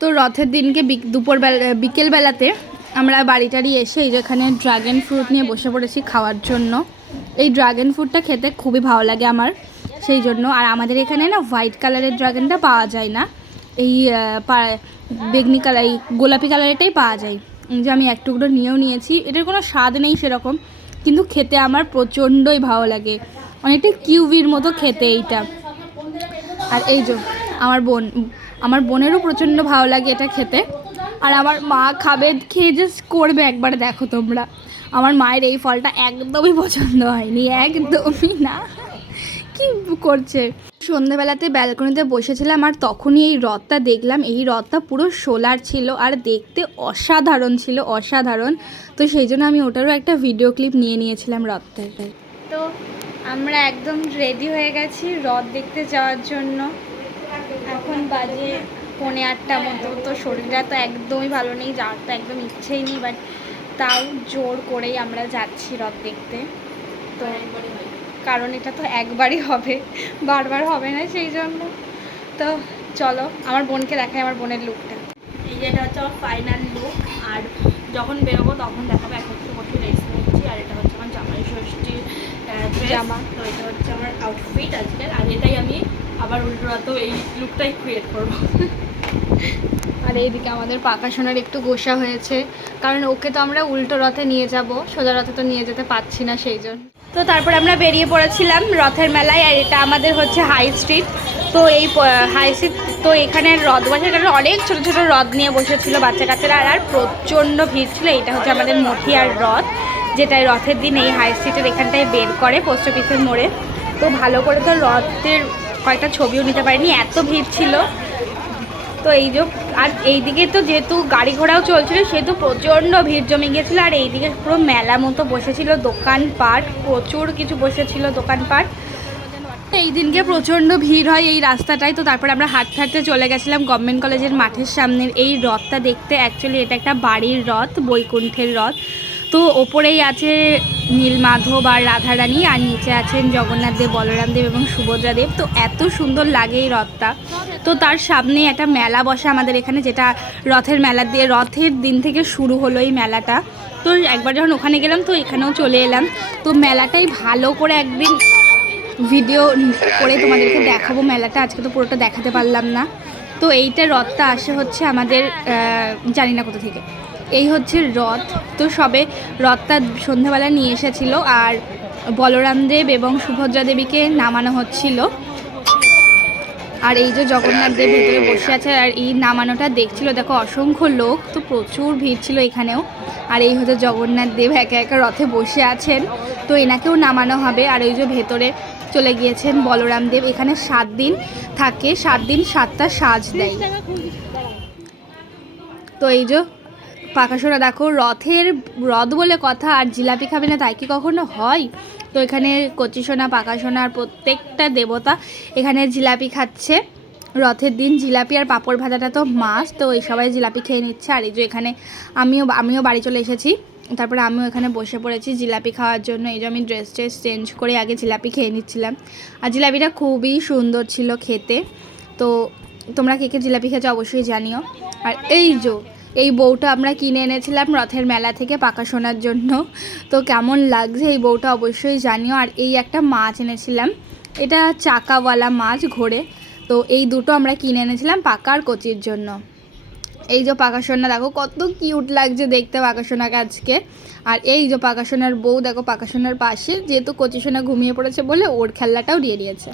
তো রথের দিনকে বিকেলবেলাতে আমরা বাড়িটারি এসে এই যেখানে ড্রাগন ফ্রুট নিয়ে বসে পড়েছি খাওয়ার জন্য। এই ড্রাগন ফ্রুটটা খেতে খুবই ভালো লাগে আমার, সেই জন্য। আর আমাদের এখানে না হোয়াইট কালারের ড্রাগনটা পাওয়া যায় না, এই বেগনি কালার, এই গোলাপি কালারেরটাই পাওয়া যায়। যে আমি এক টুকরো নিয়েও নিয়েছি। এটার কোনো স্বাদ নেই সেরকম, কিন্তু খেতে আমার প্রচণ্ডই ভালো লাগে, অনেকটা কিউবির মতো খেতে এইটা। আর এই যে আমার বোনেরও প্রচণ্ড ভালো লাগে এটা খেতে। আর আমার মা খাবে, খেয়ে জাস্ট করবে একবার, দেখো তোমরা। আমার মায়ের এই ফলটা একদমই পছন্দ হয়নি, একদমই না। কি করছে? সন্ধ্যেবেলাতে ব্যালকনিতে বসেছিলাম আর তখনই এই রথটা দেখলাম। এই রথটা পুরো সোলার ছিল আর দেখতে অসাধারণ ছিল, অসাধারণ। তো সেই জন্য আমি ওটারও একটা ভিডিও ক্লিপ নিয়ে নিয়েছিলাম রথটার। তো আমরা একদম রেডি হয়ে গেছি রথ দেখতে যাওয়ার জন্য। এখন বাজে 8:45 মতো। তো শরীরটা তো একদমই ভালো নেই, যাওয়ার তো একদম ইচ্ছেই নেই, বাট তাও জোর করেই আমরা যাচ্ছি রথ দেখতে। তো কারণ এটা তো একবারই হবে, বারবার হবে না, সেই জন্য। তো চলো আমার বোনকে দেখাই আমার বোনের লুকটা। এই যে এটা হচ্ছে আমার ফাইনাল লুক, আর যখন বেরোবো তখন দেখাবো। এখন তো বসে রেস্ট নিচ্ছি। আর এটা হচ্ছে আমার জামাই ষষ্ঠীর জামা। তো এটা হচ্ছে আমার আউটফিট আজকের। আর এটাই আমি আবার উল্টো রাতেও এই লুকটাই ক্রিয়েট করবো। আর এইদিকে আমাদের পাকা সোনার একটু গোসা হয়েছে, কারণ ওকে তো আমরা উল্টো রথে নিয়ে যাব, সোজা রথে তো নিয়ে যেতে পারছি না, সেই জন্য। তো তারপর আমরা বেরিয়ে পড়েছিলাম রথের মেলায়। আর এটা আমাদের হচ্ছে হাই স্ট্রিট। তো এই হাই স্ট্রিট, তো এখানে রথ বসার কারণে অনেক ছোটো ছোটো রথ নিয়ে বসেছিল বাচ্চা কাচ্চারা, আর প্রচণ্ড ভিড় ছিল। এটা হচ্ছে আমাদের মঠিয়ার রথ, যেটা রথের দিন এই হাই স্ট্রিটের এখানটায় বের করে পোস্ট অফিসের মোড়ে। তো ভালো করে তো রথের কয়েকটা ছবিও নিতে পারিনি, এত ভিড় ছিল। তো এই যে, আর এইদিকে তো যেহেতু গাড়ি ঘোড়াও চলছিল, সেহেতু প্রচণ্ড ভিড় জমে গিয়েছিলো। আর এইদিকে পুরো মেলা মতো বসেছিল, দোকানপাট প্রচুর কিছু বসেছিল, দোকানপাট। এই দিনকে প্রচণ্ড ভিড় হয় এই রাস্তাটায়। তো তারপর আমরা হাঁটতে হাঁটতে চলে গেছিলাম গভর্নমেন্ট কলেজের মাঠের সামনের এই রথটা দেখতে। অ্যাকচুয়ালি এটা একটা বাড়ির রথ, বৈকুণ্ঠের রথ। তো ওপরেই আছে নীলমাধব আর রাধারানী, আর নিচে আছেন জগন্নাথ দেব, বলরাম দেব এবং সুভদ্রা দেব। তো এত সুন্দর লাগে এই রথটা। তো তার সামনে একটা মেলা বসে আমাদের এখানে, যেটা রথের মেলা দিয়ে রথের দিন থেকে শুরু হলো এই মেলাটা। তো একবার যখন ওখানে গেলাম, তো এখানেও চলে এলাম। তো মেলাটাই ভালো করে একদিন ভিডিও করে তোমাদেরকে দেখাবো মেলাটা। আজকে তো পুরোটা দেখাতে পারলাম না। তো এইটা রথটা আসে হচ্ছে আমাদের জানি না কোথা থেকে, এই হচ্ছে রথ। তো সবে রথটা সন্ধ্যাবেলা নিয়ে এসেছিলো, আর বলরাম দেব এবং সুভদ্রা দেবীকে নামানো হচ্ছিল। আর এই যে জগন্নাথ দেব ভিতরে বসে আছে, আর এই নামানোটা দেখছিল, দেখো অসংখ্য লোক, তো প্রচুর ভিড় ছিল এখানেও। আর এই হচ্ছে জগন্নাথ দেব একা একা রথে বসে আছেন, তো এনাকেও নামানো হবে। আর ওই যে ভেতরে চলে গিয়েছেন বলরাম দেব। এখানে 7 দিন থাকে, 7 দিন 7টা সাজ দেয়। তো এই যে পাকাশোনা দেখো, রথ বলে কথা, আর জিলাপি খাবে না তাই কি কখনো হয়? তো এখানে কচিসোনা, পাকাশোনা আর প্রত্যেকটা দেবতা এখানে জিলাপি খাচ্ছে রথের দিন। জিলাপি আর পাঁপড় ভাজাটা তো মাস্ট, তো এই সবাই জিলাপি খেয়ে নিচ্ছে। আর এই যে এখানে আমিও বাড়ি চলে এসেছি, তারপরে আমিও এখানে বসে পড়েছি জিলাপি খাওয়ার জন্য। এই যে আমি ড্রেস চেঞ্জ করে আগে জিলাপি খেয়ে নিচ্ছিলাম। আর জিলাপিটা খুবই সুন্দর ছিল খেতে। তো তোমরা কে কে জিলাপি খেয়েছো অবশ্যই জানিও। আর এই বউটা আমরা কিনে এনেছিলাম রথের মেলা থেকে পাকাশোনার জন্য। তো কেমন লাগছে এই বউটা অবশ্যই জানিও। আর এই একটা মাছ এনেছিলাম, এটা চাকাওয়ালা মাছ ঘোরে। তো এই দুটো আমরা কিনে এনেছিলাম পাকা আর কচির জন্য। এই যে পাকাশোনা দেখো কত কিউট লাগছে দেখতে পাকাশোনাকে আজকে। আর এই যে পাকাশোনার বউ দেখো পাকাশোনার পাশে, যেহেতু কচিসোনা ঘুমিয়ে পড়েছে বলে ওর খেলনাটাও দিয়ে দিয়েছে।